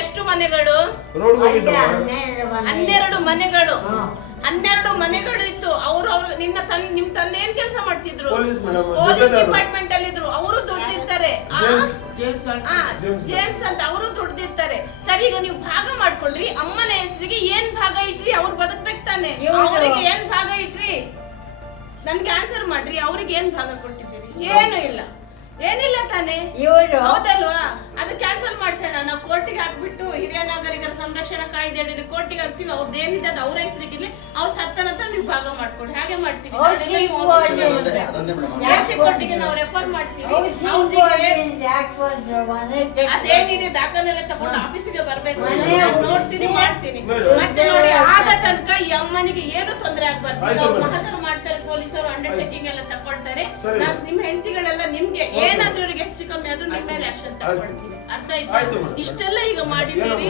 ಎಷ್ಟು ಮನೆಗಳು? ರೋಡ್ ಹನ್ನೆರಡು ಮನೆಗಳು. ಹನ್ನೆರಡು ಮನೆಗಳು ಇತ್ತು. ಅವ್ರು ಅವ್ರು ನಿನ್ನ ತಂದೆ ನಿಮ್ ತಂದೆ ಏನ್ ಕೆಲಸ ಮಾಡ್ತಿದ್ರು? ಪೊಲೀಸ್ ಡಿಪಾರ್ಟ್ಮೆಂಟ್ ಅಲ್ಲಿ ಇದ್ರು ಅವರು ದುಡ್ದಿರ್ತಾರೆ. ಜೇಮ್ಸ್. ಅಂತ ಅವರು ದುಡ್ದಿರ್ತಾರೆ. ಸರಿ ಈಗ ನೀವು ಭಾಗ ಮಾಡ್ಕೊಂಡ್ರಿ. ಅಮ್ಮನ ಹೆಸರಿಗೆ ಏನ್ ಭಾಗ ಇಟ್ರಿ ಅವ್ರು ಬದುಕ್ಬೇಕು ತಾನೆ. ಅವರಿಗೆ ಏನ್ ಭಾಗ ಇಟ್ರಿ? ನನ್ಗೆ ಆನ್ಸರ್ ಮಾಡ್ರಿ ಅವ್ರಿಗೆ ಏನ್ ಭಾಗ ಕೊಟ್ಟಿದ್ದೀರಿ? ಏನು ಇಲ್ಲ. ಏನಿಲ್ಲ ತಾನೆ. ಇವರು ಹೌದಲ್ವಾ? ಅದು ಕ್ಯಾನ್ಸಲ್ ಮಾಡ್ಸೋಣ. ನಾವು ಕೋರ್ಟಿಗೆ ಹಾಕ್ಬಿಟ್ಟು ಹಿರಿಯ ನಾಗರಿಕರ ಸಂರಕ್ಷಣಾ ಕಾಯ್ದೆ ಅಡಿಯಲ್ಲಿ ಕೋರ್ಟಿಗೆ ಹಾಕ್ತಿವಿ. ಅವ್ರದ್ದು ಏನಿದೆ ಅದು ಅವ್ರ ಹೆಸರಿಗಿರ್ಲಿ ಅವ್ರ ಸತ್ತ ನಂತರ ನೀವು ಭಾಗ ಮಾಡ್ಕೊಳ್ಳಿ. ಹಾಗೆ ಮಾಡ್ತೀವಿ. ಜಾಸ್ತಿ ಕೋರ್ಟಿಗೆ ನಾವು ರೆಫರ್ ಮಾಡ್ತೀವಿ. ಅದೇನಿದೆ? ದಾಖಲೆಲ್ಲ ತಗೊಂಡು ಆಫೀಸಿಗೆ ಬರ್ಬೇಕು. ನೋಡ್ತೀನಿ ಮಾಡ್ತೀನಿ. ಮತ್ತೆ ನೋಡಿ ಆದ ತನಕ ಈ ಅಮ್ಮನಿಗೆ ಏನು ತೊಂದರೆ ಆಗ್ಬಾರ್ದು. ಮಹಾಜರು ಮಾಡ್ತಾರೆ ಪೊಲೀಸರು ಅಂಡರ್ಟೇಕಿಂಗ್ ಎಲ್ಲ ತಕೊಳ್ತಾರೆ ನಿಮ್ ಹೆಂಡತಿಗಳೆಲ್ಲ ನಿಮ್ಗೆ. ಏನಾದ್ರೂ ಇವ್ರಿಗೆ ಹೆಚ್ಚು ಕಮ್ಮಿ ಆದ್ರೂ ನಿಮ್ಮ ಮೇಲೆ ಆಕ್ಷನ್ ಅರ್ಥ ಆಯ್ತು? ಆಯ್ತಾ ಇಷ್ಟೆಲ್ಲ ಈಗ ಮಾಡಿದ್ದೀರಿ?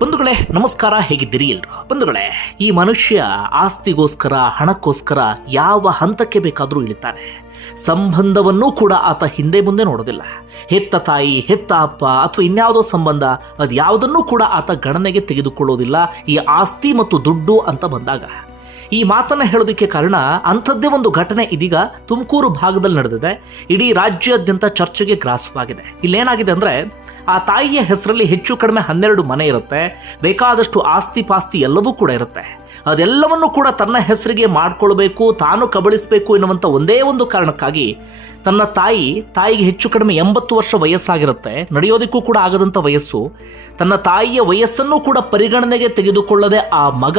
ಬಂಧುಗಳೇ ನಮಸ್ಕಾರ ಹೇಗಿದ್ದೀರಿ ಎಲ್ರು? ಬಂಧುಗಳೇ ಈ ಮನುಷ್ಯ ಆಸ್ತಿಗೋಸ್ಕರ ಹಣಕ್ಕೋಸ್ಕರ ಯಾವ ಹಂತಕ್ಕೆ ಬೇಕಾದರೂ ಇಳಿತಾನೆ. ಸಂಬಂಧವನ್ನೂ ಕೂಡ ಆತ ಹಿಂದೆ ಮುಂದೆ ನೋಡೋದಿಲ್ಲ. ಹೆತ್ತ ತಾಯಿ ಹೆತ್ತ ಅಪ್ಪ ಅಥವಾ ಇನ್ಯಾವುದೋ ಸಂಬಂಧ ಅದು ಯಾವುದನ್ನೂ ಕೂಡ ಆತ ಗಣನೆಗೆ ತೆಗೆದುಕೊಳ್ಳೋದಿಲ್ಲ. ಈ ಆಸ್ತಿ ಮತ್ತು ದುಡ್ಡು ಅಂತ ಬಂದಾಗ ಈ ಮಾತನ್ನ ಹೇಳೋದಕ್ಕೆ ಕಾರಣ ಅಂಥದ್ದೇ ಒಂದು ಘಟನೆ ಇದೀಗ ತುಮಕೂರು ಭಾಗದಲ್ಲಿ ನಡೆದಿದೆ. ಇಡೀ ರಾಜ್ಯಾದ್ಯಂತ ಚರ್ಚೆಗೆ ಗ್ರಾಸವಾಗಿದೆ. ಇಲ್ಲೇನಾಗಿದೆ ಅಂದ್ರೆ ಆ ತಾಯಿಯ ಹೆಸರಲ್ಲಿ ಹೆಚ್ಚು ಕಡಿಮೆ ಹನ್ನೆರಡು ಮನೆ ಇರುತ್ತೆ. ಬೇಕಾದಷ್ಟು ಆಸ್ತಿ ಪಾಸ್ತಿ ಎಲ್ಲವೂ ಕೂಡ ಇರುತ್ತೆ. ಅದೆಲ್ಲವನ್ನು ಕೂಡ ತನ್ನ ಹೆಸರಿಗೆ ಮಾಡ್ಕೊಳ್ಬೇಕು, ತಾನು ಕಬಳಿಸಬೇಕು ಎನ್ನುವಂಥ ಒಂದೇ ಒಂದು ಕಾರಣಕ್ಕಾಗಿ ತನ್ನ ತಾಯಿ ತಾಯಿಗೆ ಹೆಚ್ಚು ಕಡಿಮೆ ಎಂಬತ್ತು ವರ್ಷ ವಯಸ್ಸಾಗಿರುತ್ತೆ. ನಡೆಯೋದಕ್ಕೂ ಕೂಡ ಆಗದಂಥ ವಯಸ್ಸು. ತನ್ನ ತಾಯಿಯ ವಯಸ್ಸನ್ನು ಕೂಡ ಪರಿಗಣನೆಗೆ ತೆಗೆದುಕೊಳ್ಳದೆ ಆ ಮಗ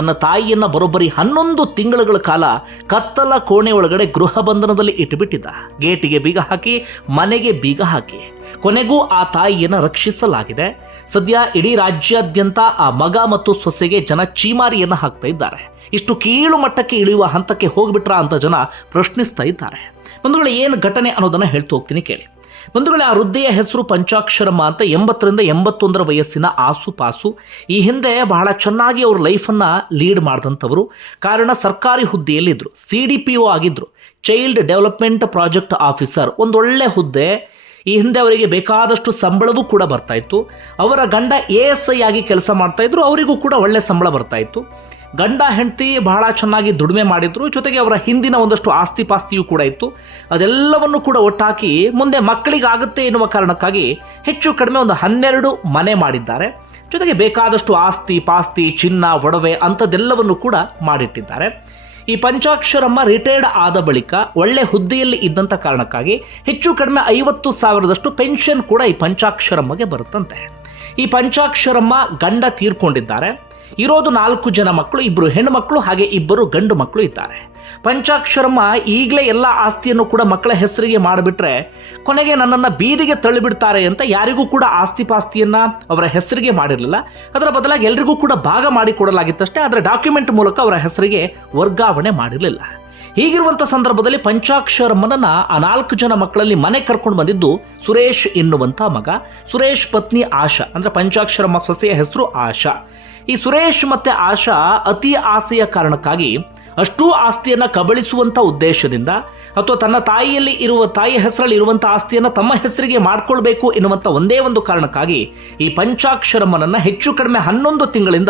ತನ್ನ ತಾಯಿಯನ್ನ ಬರೋಬ್ಬರಿ ಹನ್ನೊಂದು ತಿಂಗಳುಗಳ ಕಾಲ ಕತ್ತಲ ಕೋಣೆ ಒಳಗಡೆ ಗೃಹ ಬಂಧನದಲ್ಲಿ ಇಟ್ಟುಬಿಟ್ಟಿದ್ದ. ಗೇಟಿಗೆ ಬೀಗ ಹಾಕಿ, ಮನೆಗೆ ಬೀಗ ಹಾಕಿ. ಕೊನೆಗೂ ಆ ತಾಯಿಯನ್ನು ರಕ್ಷಿಸಲಾಗಿದೆ. ಸದ್ಯ ಇಡೀ ರಾಜ್ಯಾದ್ಯಂತ ಆ ಮಗ ಮತ್ತು ಸೊಸೆಗೆ ಜನ ಚೀಮಾರಿಯನ್ನು ಹಾಕ್ತಾ ಇದ್ದಾರೆ. ಇಷ್ಟು ಕೀಳು ಮಟ್ಟಕ್ಕೆ ಇಳಿಯುವ ಹಂತಕ್ಕೆ ಹೋಗ್ಬಿಟ್ರಾ ಅಂತ ಜನ ಪ್ರಶ್ನಿಸ್ತಾ ಇದ್ದಾರೆ. ಬಂಧುಗಳು, ಏನು ಘಟನೆ ಅನ್ನೋದನ್ನು ಹೇಳ್ತಾ ಹೋಗ್ತೀನಿ ಕೇಳಿ. ಬಂಧುಗಳೇ, ಆ ವೃದ್ಧೆಯ ಹೆಸರು ಪಂಚಾಕ್ಷರಮ್ಮ ಅಂತ ಎಂಬತ್ತರಿಂದ ಎಂಬತ್ತೊಂದರ ವಯಸ್ಸಿನ ಆಸುಪಾಸು. ಈ ಹಿಂದೆ ಬಹಳ ಚೆನ್ನಾಗಿ ಅವ್ರ ಲೈಫನ್ನು ಲೀಡ್ ಮಾಡಿದಂಥವರು. ಕಾರಣ ಸರ್ಕಾರಿ ಹುದ್ದೆಯಲ್ಲಿದ್ದರು ಸಿ ಡಿ ಪಿ ಒ ಆಗಿದ್ದರು ಚೈಲ್ಡ್ ಡೆವಲಪ್ಮೆಂಟ್ ಪ್ರಾಜೆಕ್ಟ್ ಆಫೀಸರ್ ಒಂದೊಳ್ಳೆ ಹುದ್ದೆ. ಈ ಹಿಂದೆ ಅವರಿಗೆ ಬೇಕಾದಷ್ಟು ಸಂಬಳವೂ ಕೂಡ ಬರ್ತಾ ಇತ್ತು. ಅವರ ಗಂಡ ಎ ಎಸ್ ಐ ಆಗಿ ಕೆಲಸ ಮಾಡ್ತಾ ಇದ್ರು, ಅವರಿಗೂ ಕೂಡ ಒಳ್ಳೆ ಸಂಬಳ ಬರ್ತಾ ಇತ್ತು. ಗಂಡ ಹೆಂಡತಿ ಬಹಳ ಚೆನ್ನಾಗಿ ದುಡಿಮೆ ಮಾಡಿದ್ರು. ಜೊತೆಗೆ ಅವರ ಹಿಂದಿನ ಒಂದಷ್ಟು ಆಸ್ತಿ ಪಾಸ್ತಿಯೂ ಕೂಡ ಇತ್ತು. ಅದೆಲ್ಲವನ್ನು ಕೂಡ ಒಟ್ಟಾಕಿ ಮುಂದೆ ಮಕ್ಕಳಿಗಾಗುತ್ತೆ ಎನ್ನುವ ಕಾರಣಕ್ಕಾಗಿ ಹೆಚ್ಚು ಕಡಿಮೆ ಒಂದು ಹನ್ನೆರಡು ಮನೆ ಮಾಡಿದ್ದಾರೆ. ಜೊತೆಗೆ ಬೇಕಾದಷ್ಟು ಆಸ್ತಿ, ಪಾಸ್ತಿ, ಚಿನ್ನ, ಒಡವೆ ಅಂಥದ್ದೆಲ್ಲವನ್ನು ಕೂಡ ಮಾಡಿಟ್ಟಿದ್ದಾರೆ. ಈ ಪಂಚಾಕ್ಷರಮ್ಮ ರಿಟೈರ್ಡ್ ಆದ ಬಳಿಕ ಒಳ್ಳೆ ಹುದ್ದೆಯಲ್ಲಿ ಇದ್ದಂಥ ಕಾರಣಕ್ಕಾಗಿ ಹೆಚ್ಚು ಕಡಿಮೆ ಐವತ್ತು ಸಾವಿರದಷ್ಟು ಪೆನ್ಷನ್ ಕೂಡ ಈ ಪಂಚಾಕ್ಷರಮ್ಮಗೆ ಬರುತ್ತಂತೆ. ಈ ಪಂಚಾಕ್ಷರಮ್ಮ ಗಂಡ ತೀರ್ಕೊಂಡಿದ್ದಾರೆ. ಇರೋದು ನಾಲ್ಕು ಜನ ಮಕ್ಕಳು ಇಬ್ಬರು ಹೆಣ್ಣು ಮಕ್ಕಳು ಹಾಗೆ ಇಬ್ಬರು ಗಂಡು ಮಕ್ಕಳು ಇದ್ದಾರೆ. ಪಂಚಾಕ್ಷರಮ್ಮ ಈಗಲೇ ಎಲ್ಲ ಆಸ್ತಿಯನ್ನು ಕೂಡ ಮಕ್ಕಳ ಹೆಸರಿಗೆ ಮಾಡಿಬಿಟ್ರೆ ಕೊನೆಗೆ ನನ್ನನ್ನು ಬೀದಿಗೆ ತಳ್ಳಿಬಿಡ್ತಾರೆ ಅಂತ ಯಾರಿಗೂ ಕೂಡ ಆಸ್ತಿ ಪಾಸ್ತಿಯನ್ನು ಅವರ ಹೆಸರಿಗೆ ಮಾಡಿರಲಿಲ್ಲ. ಅದರ ಬದಲಾಗಿ ಎಲ್ರಿಗೂ ಕೂಡ ಭಾಗ ಮಾಡಿ ಕೊಡಲಾಗಿತ್ತಷ್ಟೇ ಅದರ ಡಾಕ್ಯುಮೆಂಟ್ ಮೂಲಕ ಅವರ ಹೆಸರಿಗೆ ವರ್ಗಾವಣೆ ಮಾಡಿರಲಿಲ್ಲ. ಹೀಗಿರುವಂಥ ಸಂದರ್ಭದಲ್ಲಿ ಪಂಚಾಕ್ಷರಮ್ಮನನ್ನ ಆ ನಾಲ್ಕು ಜನ ಮಕ್ಕಳಲ್ಲಿ ಮನೆ ಕರ್ಕೊಂಡು ಬಂದಿದ್ದು ಸುರೇಶ್ ಎನ್ನುವಂಥ ಮಗ. ಸುರೇಶ್ ಪತ್ನಿ ಆಶಾ. ಅಂದ್ರೆ ಪಂಚಾಕ್ಷರಮ್ಮ ಸೊಸೆಯ ಹೆಸರು ಆಶಾ. ಈ ಸುರೇಶ್ ಮತ್ತೆ ಆಶಾ ಅತಿ ಆಸೆಯ ಕಾರಣಕ್ಕಾಗಿ ಅಷ್ಟೂ ಆಸ್ತಿಯನ್ನು ಕಬಳಿಸುವಂಥ ಉದ್ದೇಶದಿಂದ ಅಥವಾ ತನ್ನ ತಾಯಿಯಲ್ಲಿ ಇರುವ ತಾಯಿಯ ಹೆಸರಲ್ಲಿ ಇರುವಂಥ ಆಸ್ತಿಯನ್ನು ತಮ್ಮ ಹೆಸರಿಗೆ ಮಾಡ್ಕೊಳ್ಬೇಕು ಎನ್ನುವಂಥ ಒಂದೇ ಒಂದು ಕಾರಣಕ್ಕಾಗಿ ಈ ಪಂಚಾಕ್ಷರಮ್ಮನನ್ನ ಹೆಚ್ಚು ಕಡಿಮೆ ಹನ್ನೊಂದು ತಿಂಗಳಿಂದ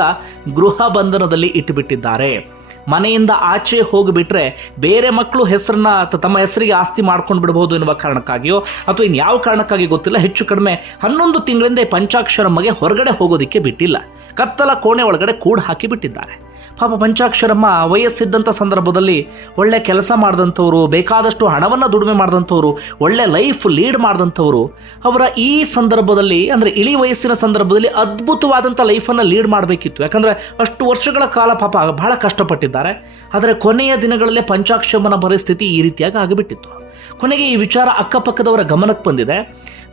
ಗೃಹ ಬಂಧನದಲ್ಲಿ ಇಟ್ಟುಬಿಟ್ಟಿದ್ದಾರೆ. ಮನೆಯಿಂದ ಆಚೆ ಹೋಗಿಬಿಟ್ರೆ ಬೇರೆ ಮಕ್ಕಳು ಹೆಸರನ್ನ ತಮ್ಮ ಹೆಸರಿಗೆ ಆಸ್ತಿ ಮಾಡ್ಕೊಂಡು ಬಿಡಬಹುದು ಎನ್ನುವ ಕಾರಣಕ್ಕಾಗಿಯೋ, ಅಥವಾ ಇನ್ಯಾವ ಕಾರಣಕ್ಕಾಗಿ ಗೊತ್ತಿಲ್ಲ, ಹೆಚ್ಚು ಕಡಿಮೆ ಹನ್ನೊಂದು ತಿಂಗಳಿಂದ ಪಂಚಾಕ್ಷರ ಪಂಚಾಕ್ಷರಮ್ಮಗೆ ಹೊರಗಡೆ ಹೋಗೋದಕ್ಕೆ ಬಿಟ್ಟಿಲ್ಲ. ಕತ್ತಲ ಕೋಣೆ ಒಳಗಡೆ ಕೂಡ್ ಹಾಕಿ ಬಿಟ್ಟಿದ್ದಾರೆ. ಪಾಪ ಪಂಚಾಕ್ಷರಮ್ಮ ವಯಸ್ಸಿದ್ದಂಥ ಸಂದರ್ಭದಲ್ಲಿ ಒಳ್ಳೆ ಕೆಲಸ ಮಾಡಿದಂಥವ್ರು, ಬೇಕಾದಷ್ಟು ಹಣವನ್ನು ದುಡಿಮೆ ಮಾಡಿದಂಥವ್ರು, ಒಳ್ಳೆ ಲೈಫ್ ಲೀಡ್ ಮಾಡಿದಂಥವ್ರು, ಅವರ ಈ ಸಂದರ್ಭದಲ್ಲಿ ಅಂದರೆ ಇಳಿ ವಯಸ್ಸಿನ ಸಂದರ್ಭದಲ್ಲಿ ಅದ್ಭುತವಾದಂಥ ಲೈಫನ್ನು ಲೀಡ್ ಮಾಡಬೇಕಿತ್ತು. ಯಾಕಂದರೆ ಅಷ್ಟು ವರ್ಷಗಳ ಕಾಲ ಪಾಪ ಬಹಳ ಕಷ್ಟಪಟ್ಟಿದ್ದಾರೆ. ಆದರೆ ಕೊನೆಯ ದಿನಗಳಲ್ಲೇ ಪಂಚಾಕ್ಷರಮ್ಮನ ಪರಿಸ್ಥಿತಿ ಈ ರೀತಿಯಾಗಿ ಆಗಿಬಿಟ್ಟಿತ್ತು. ಕೊನೆಗೆ ಈ ವಿಚಾರ ಅಕ್ಕಪಕ್ಕದವರ ಗಮನಕ್ಕೆ ಬಂದಿದೆ.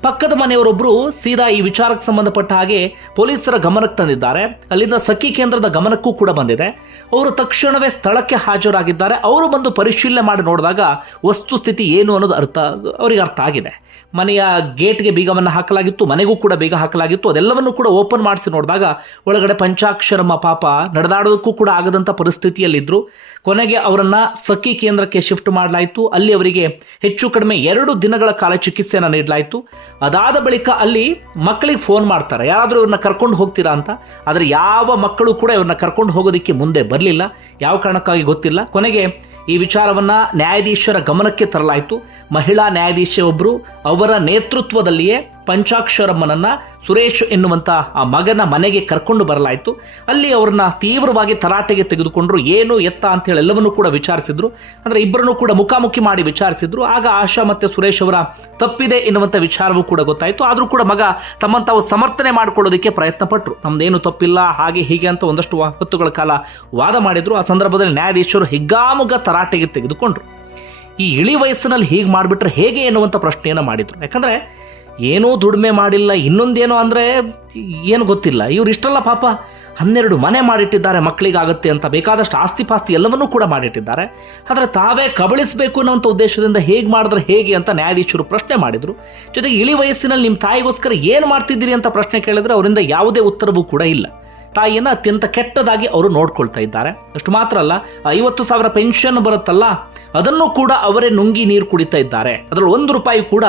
ಪಕ್ಕದ ಮನೆಯವರೊಬ್ಬರು ಸೀದಾ ಈ ವಿಚಾರಕ್ಕೆ ಸಂಬಂಧಪಟ್ಟ ಹಾಗೆ ಪೊಲೀಸರ ಗಮನಕ್ಕೆ ತಂದಿದ್ದಾರೆ. ಅಲ್ಲಿಂದ ಸಖಿ ಕೇಂದ್ರದ ಗಮನಕ್ಕೂ ಕೂಡ ಬಂದಿದೆ. ಅವರು ತಕ್ಷಣವೇ ಸ್ಥಳಕ್ಕೆ ಹಾಜರಾಗಿದ್ದಾರೆ. ಅವರು ಬಂದು ಪರಿಶೀಲನೆ ಮಾಡಿ ನೋಡಿದಾಗ ವಸ್ತುಸ್ಥಿತಿ ಏನು ಅನ್ನೋದು ಅರ್ಥ ಅವರಿಗೆ ಅರ್ಥ ಆಗಿದೆ. ಮನೆಯ ಗೇಟ್ಗೆ ಬೀಗವನ್ನು ಹಾಕಲಾಗಿತ್ತು, ಮನೆಗೂ ಕೂಡ ಬೀಗ ಹಾಕಲಾಗಿತ್ತು. ಅದೆಲ್ಲವನ್ನು ಕೂಡ ಓಪನ್ ಮಾಡಿಸಿ ನೋಡಿದಾಗ ಒಳಗಡೆ ಪಂಚಾಕ್ಷರಮ್ಮ ಪಾಪ ನಡೆದಾಡೋದಕ್ಕೂ ಕೂಡ ಆಗದಂಥ ಪರಿಸ್ಥಿತಿಯಲ್ಲಿದ್ದರು ಕೊನೆಗೆ ಅವರನ್ನು ಸಖಿ ಕೇಂದ್ರಕ್ಕೆ ಶಿಫ್ಟ್ ಮಾಡಲಾಯಿತು. ಅಲ್ಲಿ ಅವರಿಗೆ ಹೆಚ್ಚು ಕಡಿಮೆ ಎರಡು ದಿನಗಳ ಕಾಲ ಚಿಕಿತ್ಸೆಯನ್ನು ನೀಡಲಾಯಿತು. ಅದಾದ ಬಳಿಕ ಅಲ್ಲಿ ಮಕ್ಕಳಿಗೆ ಫೋನ್ ಮಾಡ್ತಾರೆ. ಯಾರಾದರೂ ಇವ್ರನ್ನ ಕರ್ಕೊಂಡು ಹೋಗ್ತೀರಾ ಅಂತ? ಆದರೆ ಯಾವ ಮಕ್ಕಳು ಕೂಡ ಇವ್ರನ್ನ ಕರ್ಕೊಂಡು ಹೋಗೋದಕ್ಕೆ ಮುಂದೆ ಬರಲಿಲ್ಲ. ಯಾವ ಕಾರಣಕ್ಕಾಗಿ ಗೊತ್ತಿಲ್ಲ. ಕೊನೆಗೆ ಈ ವಿಚಾರವನ್ನು ನ್ಯಾಯಾಧೀಶರ ಗಮನಕ್ಕೆ ತರಲಾಯಿತು. ಮಹಿಳಾ ನ್ಯಾಯಾಧೀಶ ಒಬ್ಬರು ಅವರ ನೇತೃತ್ವದಲ್ಲಿಯೇ ಪಂಚಾಕ್ಷರಮ್ಮನನ್ನ ಸುರೇಶ್ ಎನ್ನುವಂಥ ಆ ಮಗನ ಮನೆಗೆ ಕರ್ಕೊಂಡು ಬರಲಾಯಿತು. ಅಲ್ಲಿ ಅವ್ರನ್ನ ತೀವ್ರವಾಗಿ ತರಾಟೆಗೆ ತೆಗೆದುಕೊಂಡ್ರು. ಏನು ಎತ್ತ ಅಂತೇಳಿ ಎಲ್ಲವನ್ನೂ ಕೂಡ ವಿಚಾರಿಸಿದ್ರು. ಅಂದರೆ ಇಬ್ಬರನ್ನು ಕೂಡ ಮುಖಾಮುಖಿ ಮಾಡಿ ವಿಚಾರಿಸಿದ್ರು. ಆಗ ಆಶಾ ಮತ್ತು ಸುರೇಶ್ ಅವರ ತಪ್ಪಿದೆ ಎನ್ನುವಂಥ ವಿಚಾರವೂ ಕೂಡ ಗೊತ್ತಾಯಿತು. ಆದರೂ ಕೂಡ ಮಗ ತಮ್ಮನ್ನು ತಾವು ಸಮರ್ಥನೆ ಮಾಡಿಕೊಳ್ಳೋದಕ್ಕೆ ಪ್ರಯತ್ನ ಪಟ್ಟರು ನಮ್ದೇನು ತಪ್ಪಿಲ್ಲ, ಹಾಗೆ ಹೀಗೆ ಅಂತ ಒಂದಷ್ಟು ಹೊತ್ತುಗಳ ಕಾಲ ವಾದ ಮಾಡಿದ್ರು. ಆ ಸಂದರ್ಭದಲ್ಲಿ ನ್ಯಾಯಾಧೀಶರು ಹಿಗ್ಗಾಮುಗ ತರಾಟೆಗೆ ತೆಗೆದುಕೊಂಡ್ರು. ಈ ಇಳಿ ವಯಸ್ಸಿನಲ್ಲಿ ಹೀಗೆ ಮಾಡಿಬಿಟ್ರೆ ಹೇಗೆ ಎನ್ನುವಂಥ ಪ್ರಶ್ನೆಯನ್ನು ಮಾಡಿದರು. ಯಾಕಂದರೆ ಏನೂ ದುಡಿಮೆ ಮಾಡಿಲ್ಲ, ಇನ್ನೊಂದೇನೋ ಅಂದರೆ ಏನು ಗೊತ್ತಿಲ್ಲ. ಇವ್ರು ಇಷ್ಟಲ್ಲ ಪಾಪ. ಹನ್ನೆರಡು ಮನೆ ಮಾಡಿಟ್ಟಿದ್ದಾರೆ ಮಕ್ಕಳಿಗಾಗತ್ತೆ ಅಂತ ಬೇಕಾದಷ್ಟು ಆಸ್ತಿ ಪಾಸ್ತಿ ಎಲ್ಲವನ್ನೂ ಕೂಡ ಮಾಡಿಟ್ಟಿದ್ದಾರೆ. ಆದರೆ ತಾವೇ ಕಬಳಿಸಬೇಕು ಅನ್ನೋಂಥ ಉದ್ದೇಶದಿಂದ ಹೇಗೆ ಮಾಡಿದ್ರೆ ಹೇಗೆ ಅಂತ ನ್ಯಾಯಾಧೀಶರು ಪ್ರಶ್ನೆ ಮಾಡಿದರು. ಜೊತೆಗೆ ಇಳಿ ವಯಸ್ಸಿನಲ್ಲಿ ನಿಮ್ಮ ತಾಯಿಗೋಸ್ಕರ ಏನು ಮಾಡ್ತಿದ್ದೀರಿ ಅಂತ ಪ್ರಶ್ನೆ ಕೇಳಿದರೆ ಅವರಿಂದ ಯಾವುದೇ ಉತ್ತರವೂ ಕೂಡ ಇಲ್ಲ. ತಾಯಿಯನ್ನು ಅತ್ಯಂತ ಕೆಟ್ಟದಾಗಿ ಅವರು ನೋಡ್ಕೊಳ್ತಾ ಇದ್ದಾರೆ. ಅಷ್ಟು ಮಾತ್ರ ಅಲ್ಲ, ಐವತ್ತು ಸಾವಿರ ಪೆನ್ಷನ್ ಬರುತ್ತಲ್ಲ, ಅದನ್ನು ಕೂಡ ಅವರೇ ನುಂಗಿ ನೀರು ಕುಡಿತಾ ಇದ್ದಾರೆ. ಅದರಲ್ಲಿ ಒಂದು ರೂಪಾಯಿ ಕೂಡ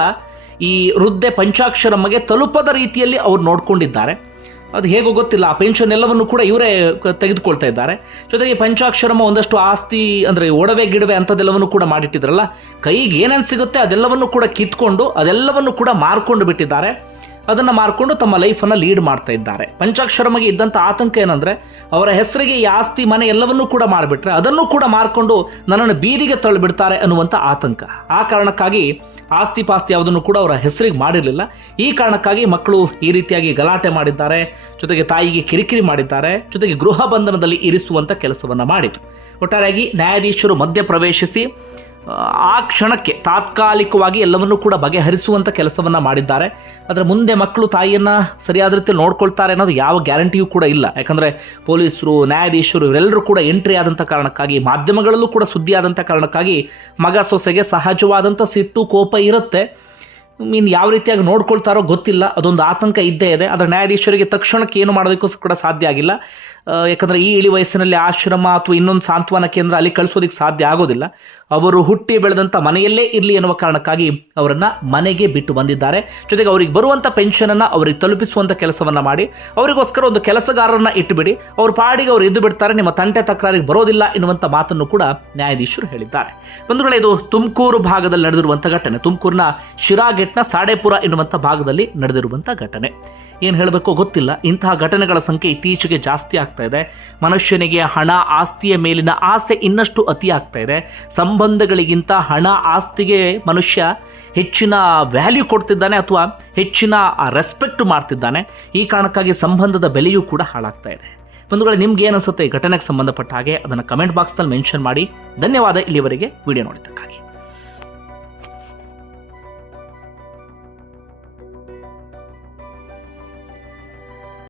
ಈ ವೃದ್ಧೆ ಪಂಚಾಕ್ಷರಮ್ಮಗೆ ತಲುಪದ ರೀತಿಯಲ್ಲಿ ಅವ್ರು ನೋಡಿಕೊಂಡಿದ್ದಾರೆ. ಅದು ಹೇಗೋ ಗೊತ್ತಿಲ್ಲ, ಆ ಪೆನ್ಷನ್ ಎಲ್ಲವನ್ನು ಕೂಡ ಇವರೇ ತೆಗೆದುಕೊಳ್ತಾ ಇದ್ದಾರೆ. ಜೊತೆಗೆ ಪಂಚಾಕ್ಷರಮ್ಮ ಒಂದಷ್ಟು ಆಸ್ತಿ, ಅಂದರೆ ಒಡವೆ, ಗಿಡವೆ ಅಂಥದ್ದೆಲ್ಲವನ್ನು ಕೂಡ ಮಾಡಿಟ್ಟಿದ್ರಲ್ಲ, ಕೈಗೆ ಏನೇನು ಸಿಗುತ್ತೆ ಅದೆಲ್ಲವನ್ನು ಕೂಡ ಕಿತ್ಕೊಂಡು ಅದೆಲ್ಲವನ್ನು ಕೂಡ ಮಾರ್ಕೊಂಡು ಬಿಟ್ಟಿದ್ದಾರೆ. ಅದನ್ನು ಮಾರ್ಕೊಂಡು ತಮ್ಮ ಲೈಫನ್ನು ಲೀಡ್ ಮಾಡ್ತಾ ಇದ್ದಾರೆ. ಪಂಚಾಕ್ಷರಮಗೆ ಇದ್ದಂಥ ಆತಂಕ ಏನಂದರೆ, ಅವರ ಹೆಸರಿಗೆ ಈ ಆಸ್ತಿ ಮನೆ ಎಲ್ಲವನ್ನೂ ಕೂಡ ಮಾರ್ಬಿಟ್ರೆ ಅದನ್ನು ಕೂಡ ಮಾರ್ಕೊಂಡು ನನ್ನನ್ನು ಬೀದಿಗೆ ತಳ್ಳಿಬಿಡ್ತಾರೆ ಅನ್ನುವಂಥ ಆತಂಕ. ಆ ಕಾರಣಕ್ಕಾಗಿ ಆಸ್ತಿ ಪಾಸ್ತಿ ಯಾವುದನ್ನು ಕೂಡ ಅವರ ಹೆಸರಿಗೆ ಮಾಡಿರಲಿಲ್ಲ. ಈ ಕಾರಣಕ್ಕಾಗಿ ಮಕ್ಕಳು ಈ ರೀತಿಯಾಗಿ ಗಲಾಟೆ ಮಾಡಿದ್ದಾರೆ, ಜೊತೆಗೆ ತಾಯಿಗೆ ಕಿರಿಕಿರಿ ಮಾಡಿದ್ದಾರೆ, ಜೊತೆಗೆ ಗೃಹ ಬಂಧನದಲ್ಲಿ ಇರಿಸುವಂಥ ಕೆಲಸವನ್ನು ಮಾಡಿದ್ರು. ಒಟ್ಟಾರೆಯಾಗಿ ನ್ಯಾಯಾಧೀಶರು ಮಧ್ಯ ಪ್ರವೇಶಿಸಿ ಆ ಕ್ಷಣಕ್ಕೆ ತಾತ್ಕಾಲಿಕವಾಗಿ ಎಲ್ಲವನ್ನೂ ಕೂಡ ಬಗೆಹರಿಸುವಂಥ ಕೆಲಸವನ್ನು ಮಾಡಿದ್ದಾರೆ. ಅದರ ಮುಂದೆ ಮಕ್ಕಳು ತಾಯಿಯನ್ನು ಸರಿಯಾದ ರೀತಿಯಲ್ಲಿ ನೋಡ್ಕೊಳ್ತಾರೆ ಅನ್ನೋದು ಯಾವ ಗ್ಯಾರಂಟಿಯೂ ಕೂಡ ಇಲ್ಲ. ಯಾಕಂದರೆ ಪೊಲೀಸರು, ನ್ಯಾಯಾಧೀಶರು ಇವರೆಲ್ಲರೂ ಕೂಡ ಎಂಟ್ರಿ ಆದಂಥ ಕಾರಣಕ್ಕಾಗಿ, ಮಾಧ್ಯಮಗಳಲ್ಲೂ ಕೂಡ ಸುದ್ದಿ ಆದಂಥ ಕಾರಣಕ್ಕಾಗಿ ಮಗ ಸೊಸೆಗೆ ಸಹಜವಾದಂಥ ಸಿಟ್ಟು, ಕೋಪ ಇರುತ್ತೆ. ಮೀನ್ ಯಾವ ರೀತಿಯಾಗಿ ನೋಡ್ಕೊಳ್ತಾರೋ ಗೊತ್ತಿಲ್ಲ. ಅದೊಂದು ಆತಂಕ ಇದ್ದೇ ಇದೆ. ಆದರೆ ನ್ಯಾಯಾಧೀಶರಿಗೆ ತಕ್ಷಣಕ್ಕೆ ಏನು ಮಾಡೋದಕ್ಕೂ ಕೂಡ ಸಾಧ್ಯ ಆಗಿಲ್ಲ. ಯಾಕಂದರೆ ಈ ಇಳಿ ವಯಸ್ಸಿನಲ್ಲಿ ಆಶ್ರಮ ಅಥವಾ ಇನ್ನೊಂದು ಸಾಂತ್ವನ ಕೇಂದ್ರ ಅಲ್ಲಿ ಕಳಿಸೋದಕ್ಕೆ ಸಾಧ್ಯ ಆಗೋದಿಲ್ಲ. ಅವರು ಹುಟ್ಟಿ ಬೆಳೆದಂಥ ಮನೆಯಲ್ಲೇ ಇರಲಿ ಎನ್ನುವ ಕಾರಣಕ್ಕಾಗಿ ಅವರನ್ನು ಮನೆಗೆ ಬಿಟ್ಟು ಬಂದಿದ್ದಾರೆ. ಜೊತೆಗೆ ಅವರಿಗೆ ಬರುವಂಥ ಪೆನ್ಷನನ್ನು ಅವರಿಗೆ ತಲುಪಿಸುವಂಥ ಕೆಲಸವನ್ನು ಮಾಡಿ, ಅವರಿಗೋಸ್ಕರ ಒಂದು ಕೆಲಸಗಾರರನ್ನ ಇಟ್ಟುಬಿಡಿ, ಅವ್ರ ಪಾಡಿಗೆ ಅವರು ಎದ್ದು ಬಿಡ್ತಾರೆ, ನಿಮ್ಮ ತಂಟೆ ತಕರಾರಿಗೆ ಬರೋದಿಲ್ಲ ಎನ್ನುವಂಥ ಮಾತನ್ನು ಕೂಡ ನ್ಯಾಯಾಧೀಶರು ಹೇಳಿದ್ದಾರೆ. ಬಂಧುಗಳೇ, ಇದು ತುಮಕೂರು ಭಾಗದಲ್ಲಿ ನಡೆದಿರುವಂಥ ಘಟನೆ. ತುಮಕೂರಿನ ಶಿರಾಗೆಟ್ನ ಸಾಡೇಪುರ ಎನ್ನುವಂಥ ಭಾಗದಲ್ಲಿ ನಡೆದಿರುವಂಥ ಘಟನೆ. ಏನು ಹೇಳಬೇಕೋ ಗೊತ್ತಿಲ್ಲ. ಇಂತಹ ಘಟನೆಗಳ ಸಂಖ್ಯೆ ಇತ್ತೀಚೆಗೆ ಜಾಸ್ತಿ ಆಗ್ತಾ ಇದೆ. ಮನುಷ್ಯನಿಗೆ ಹಣ ಆಸ್ತಿಯ ಮೇಲಿನ ಆಸೆ ಇನ್ನಷ್ಟು ಅತಿ ಆಗ್ತಾ ಇದೆ. ಸಂಬಂಧಗಳಿಗಿಂತ ಹಣ ಆಸ್ತಿಗೆ ಮನುಷ್ಯ ಹೆಚ್ಚಿನ ವ್ಯಾಲ್ಯೂ ಕೊಡ್ತಿದ್ದಾನೆ ಅಥವಾ ಹೆಚ್ಚಿನ ರೆಸ್ಪೆಕ್ಟ್ ಮಾಡ್ತಿದ್ದಾನೆ. ಈ ಕಾರಣಕ್ಕಾಗಿ ಸಂಬಂಧದ ಬೆಲೆಯೂ ಕೂಡ ಹಾಳಾಗ್ತಾ ಇದೆ. ಬಂಧುಗಳೇ, ನಿಮ್ಗೆ ಏನು ಅನಿಸುತ್ತೆ ಈ ಘಟನೆಗೆ ಸಂಬಂಧಪಟ್ಟ ಹಾಗೆ? ಅದನ್ನು ಕಮೆಂಟ್ ಬಾಕ್ಸ್ನಲ್ಲಿ ಮೆನ್ಷನ್ ಮಾಡಿ. ಧನ್ಯವಾದ ಇಲ್ಲಿವರೆಗೆ. ವಿಡಿಯೋ ನೋಡಿದ್ದಕ್ಕಾಗಿ.